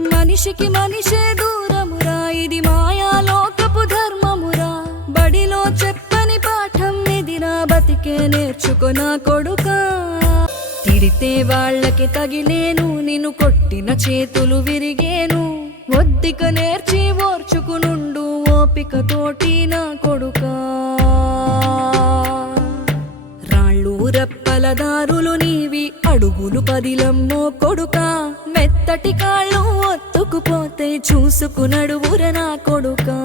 మనిషికి మనిషే దూరమురా, ఇది మాయాలోకపు ధర్మమురా. బడిలో చెప్పని పాఠం ఇదిరా, బతికే నేర్చుకొనా కొడుకా. తిడితే వాళ్ళకి తగిలేను, నిన్ను కొట్టిన చేతులు విరిగేను. ఒద్దిక నేర్చి ఓర్చుకునుండు, ఓపికతోటి నా కొడుకా. రాళ్ళు రప్పల దారులు నీవి, అడుగులు పదిలమ్మో కొడుకా. మెత్తటి కాళ్ళు ఒత్తుకుపోతే చూసుకునడువుర నా కొడుకా.